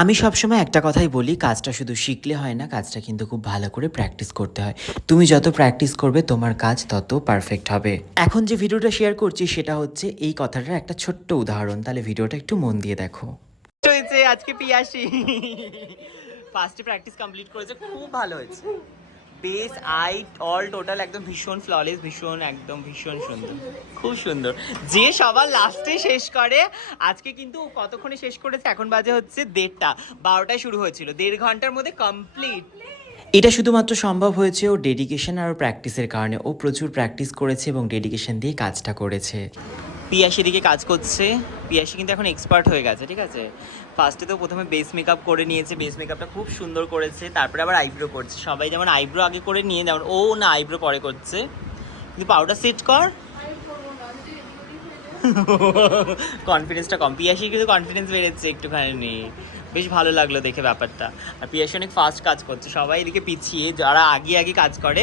আমি সবসময় একটা কথাই বলি, কাজটা শুধু শিখলে হয় না, কাজটা কিন্তু খুব ভালো করে প্র্যাকটিস করতে হয়। তুমি যত প্র্যাকটিস করবে তোমার কাজ তত পারফেক্ট হবে। এখন যে ভিডিওটা শেয়ার করছি সেটা হচ্ছে এই কথাটার একটা ছোট্ট উদাহরণ। তাহলে ভিডিওটা একটু মন দিয়ে দেখো। হয়েছে আজকে পিয়াসি ফার্স্টে প্র্যাকটিস কমপ্লিট করেছে, খুব ভালো হয়েছে। বেস আই অল টোটাল একদম ভীষণ ফ্ললেস, ভীষণ একদম ভীষণ সুন্দর, খুব সুন্দর। যে সবার লাস্টে শেষ করে, আজকে কিন্তু কতক্ষণে শেষ করেছে, এখন বাজে হচ্ছে 1:30, 12টায় শুরু হয়েছিল, 1.5 ঘন্টার মধ্যে কমপ্লিট। এটা শুধুমাত্র সম্ভব হয়েছে ওর ডেডিকেশন আর প্র্যাকটিসের কারণে। ও প্রচুর প্র্যাকটিস করেছে এবং ডেডিকেশন দিয়ে কাজটা করেছে। পিয়াসি দিকে কাজ করছে। পিয়াসি কিন্তু এখন এক্সপার্ট হয়ে গেছে, ঠিক আছে। ফার্স্টে তো প্রথমে বেস মেকআপ করে নিয়েছে, বেস মেকআপটা খুব সুন্দর করেছে, তারপরে আবার আইব্রো করছে। সবাই যেমন আইব্রো আগে করে নিয়ে, যেমন ও না আইব্রো পরে করছে। কিন্তু পাউডার সেট কর, কনফিডেন্সটা কম। পিয়াসি কিন্তু কনফিডেন্স বেড়েছে একটুখানি, বেশ ভালো লাগলো দেখে ব্যাপারটা। আর পিয়াসি অনেক ফাস্ট কাজ করছে, সবাই এদিকে পিছিয়ে, যারা আগে আগে কাজ করে